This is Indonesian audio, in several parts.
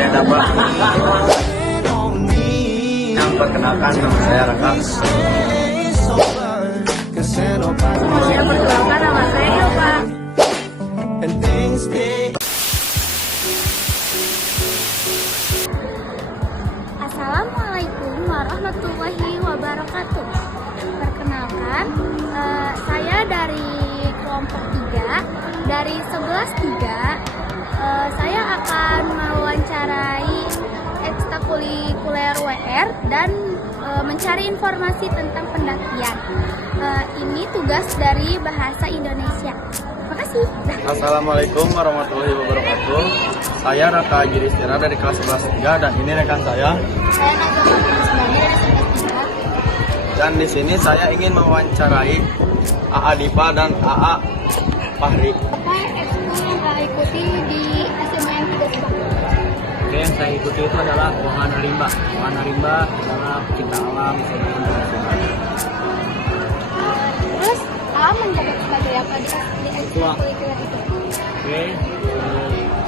saya dapat. Yang perkenalkan nama saya Raka. Saya perkenalkan nama saya Ilva. Assalamualaikum warahmatullahi wabarakatuh. Perkenalkan, saya dari kelompok 3, dari 11-3. Saya akan mewawancarai ekstrakurikuler WR dan mencari informasi tentang pendakian. Ini tugas dari Bahasa Indonesia. Makasih. Assalamualaikum warahmatullahi wabarakatuh. Saya Raka Jiristira dari kelas 11-3 dan ini rekan saya. Saya Najwa Ismani dari 11-3. Dan di sini saya ingin mewawancarai AA Dipa dan AA Fahri. Apa ekskul yang Kakak ikuti di SMA yang 3 Oke, yang saya ikuti itu adalah Wahana Rimba. Wahana Rimba adalah pecinta alam Terus A menjabat sebagai apa di ekstrakurikuler itu? Oke,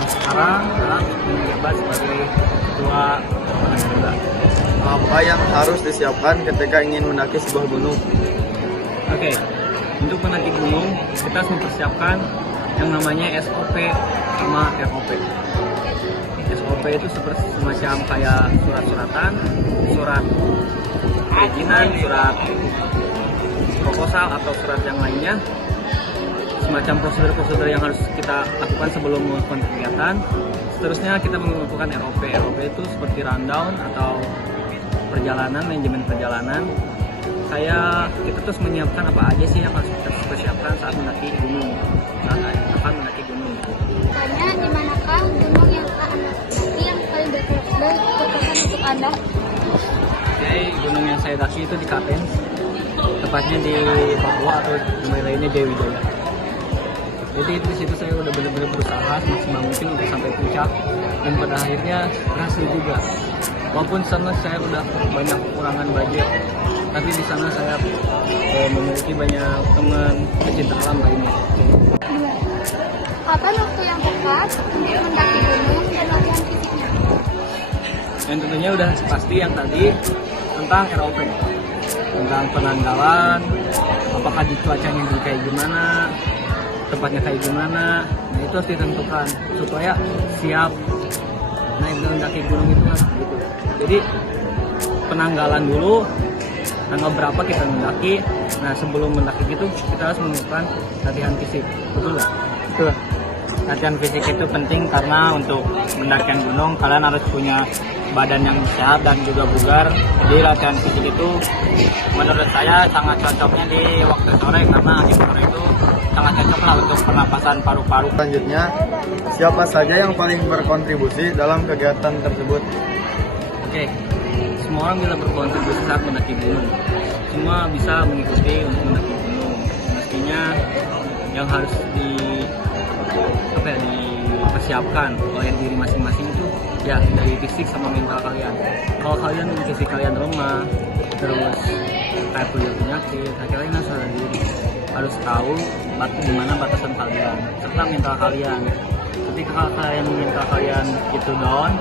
sekarang adalah menjabat sebagai ketua Wahana Rimba. Apa yang harus disiapkan ketika ingin mendaki sebuah gunung? Oke, untuk mendaki gunung kita harus mempersiapkan yang namanya SOP sama ROP. SOP itu seperti semacam kayak surat-suratan, surat perizinan, surat proposal atau surat yang lainnya, semacam prosedur-prosedur yang harus kita lakukan sebelum melakukan kegiatan. Seterusnya kita melakukan ROP. ROP itu seperti rundown atau perjalanan, manajemen perjalanan. Kita terus menyiapkan apa aja sih yang harus kita persiapkan saat mendaki gunung, saat akan mendaki gunung. Tanya di manakah gunung yang Anda daki yang paling berkesan untuk Anda? Oke, gunung yang saya daki itu di Klaten, tepatnya di Papua atau nama lainnya Dewi Jaya. Jadi di situ saya udah benar-benar berusaha semaksimal mungkin untuk sampai puncak dan pada akhirnya berhasil juga. Walaupun sana saya udah banyak kekurangan budget, tapi di sana saya memiliki banyak teman pecinta alam lainnya. Kapan waktu yang tepat untuk mendaki gunung dan latihan fisiknya? Dan tentunya udah pasti yang tadi tentang ROP, tentang penanggalan, apakah di cuacanya jadi kayak gimana, tempatnya kayak gimana. Nah itu harus ditentukan supaya siap naik mendaki gunung itu kan gitu. Jadi penanggalan dulu, tanggal berapa kita mendaki. Nah sebelum mendaki gitu kita harus melakukan latihan fisik, betul nggak? Betul. Latihan fisik itu penting karena untuk mendakian gunung kalian harus punya badan yang sehat dan juga bugar. Jadi latihan fisik itu menurut saya sangat cocoknya di waktu sore karena di sore itu sangat cocok lah untuk pernapasan paru-paru. Selanjutnya, siapa saja yang paling berkontribusi dalam kegiatan tersebut? Oke, semua orang bisa berkontribusi saat mendaki gunung. Semua bisa mengikuti untuk mendaki gunung. Mestinya yang harus dipersiapkan oleh diri masing-masing itu ya dari fisik sama mental kalian. Kalau kalian fisik kalian lemah, terus kayak punya penyakit, kalian harus sadar diri, harus tahu di mana batasan kalian serta mental kalian. Ketika mental kalian itu down,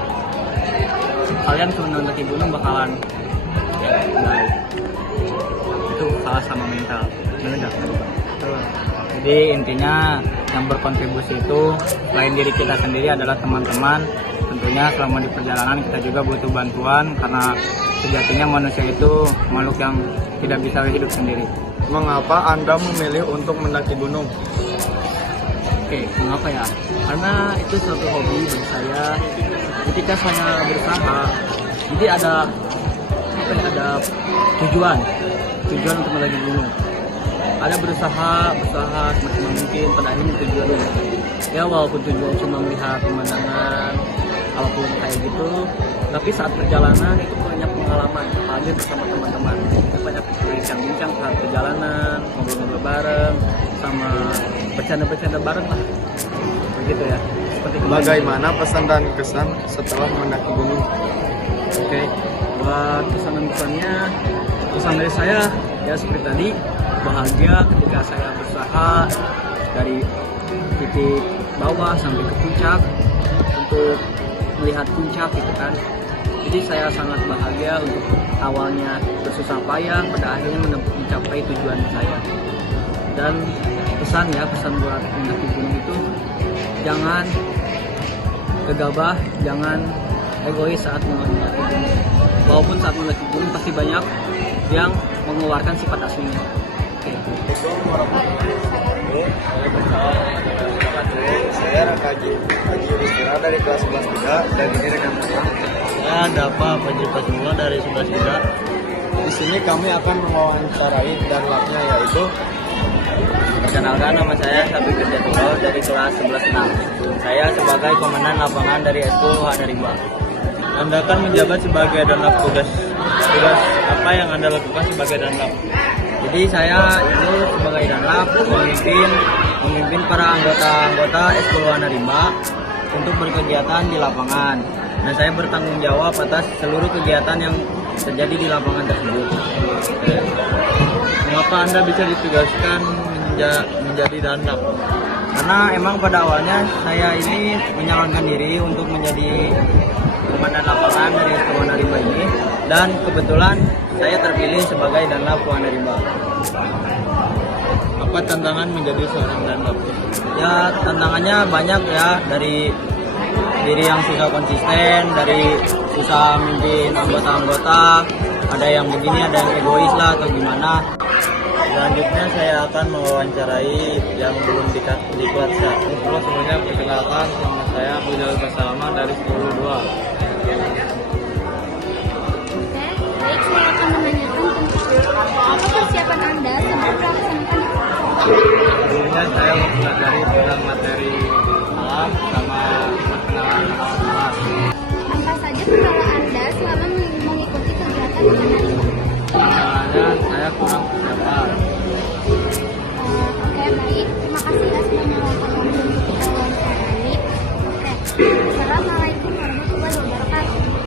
kalian mendaki gunung bakalan baik. Itu salah sama mental, benar nggak? Jadi intinya yang berkontribusi itu selain diri kita sendiri adalah teman-teman. Tentunya selama di perjalanan kita juga butuh bantuan karena sejatinya manusia itu makhluk yang tidak bisa hidup sendiri. Mengapa Anda memilih untuk mendaki gunung? Oke, mengapa ya? Karena itu suatu hobi bagi saya. Ketika saya berusaha, jadi ada tujuan untuk mendaki gunung. Ada berusaha semaksimal mungkin, pada akhirnya tujuannya ya walaupun tujuan cuma melihat pemandangan apapun kayak gitu, tapi saat perjalanan itu banyak pengalaman, apalagi bersama teman-teman. Banyak berbincang-bincang saat perjalanan, ngobrol-ngobrol bareng, sama bercanda-bercanda bareng lah, begitu ya. Seperti Bagaimana pesan dan kesan setelah mendaki gunung? Oke, buat pesan-pesannya, pesan dari saya ya seperti tadi, bahagia ketika saya berusaha dari titik bawah sampai ke puncak untuk melihat puncak gitu kan. Jadi saya sangat bahagia untuk awalnya bersusah payah, pada akhirnya mencapai tujuan saya. Dan pesan buat mendaki gunung itu, jangan gegabah, jangan egois saat mendaki gunung. Walaupun saat mendaki gunung pasti banyak yang mengeluarkan sifat aslinya. Oke. Saya Raka Yudhistira dari kelas 11 3 dan ini rekan saya. Saya Dapa Panjipasmula dari 11 3. Di sini kami akan mewawancarai dan lapnya yaitu Perkenalkan, nama saya Sabi Kerjatullah dari kelas 11 6. Saya sebagai komandan lapangan dari Eskul Hanarimba. Anda akan menjabat sebagai danlap. Tugas apa yang Anda lakukan sebagai danlap? Jadi saya itu sebagai danlap memimpin para anggota Eskul Hanarimba untuk berkegiatan di lapangan. Dan saya bertanggung jawab atas seluruh kegiatan yang terjadi di lapangan tersebut. Mengapa Anda bisa ditugaskan menjadi danlap? Karena emang pada awalnya saya ini menyalonkan diri untuk menjadi komandan lapangan dari Eskul Hanarimba ini, dan kebetulan saya terpilih sebagai danlap Hanarimba. Apa tantangan menjadi seorang danlap? Ya, tantangannya banyak ya, dari diri yang susah konsisten, dari susah mimpin anggota-anggota, ada yang begini, ada yang egois lah atau gimana. Selanjutnya saya akan mewawancarai yang belum di kelas 1. Semuanya perkenalkan, nama saya Bujal Basalama dari 10 2. Oke, baik, saya akan menanyakan tentang apa persiapan Anda sebelum melaksanakan Sebelumnya saya mempelajari tentang materi alam sama perkenalan alam. apa saja kendala Anda selama mengikuti kegiatan di Hanarimba? Kendalanya saya kurang persiapan. Oke, baik. Terima kasih ya sudah meluangkan waktu untuk kita wawancara ini. Oke, assalamualaikum warahmatullahi wabarakatuh.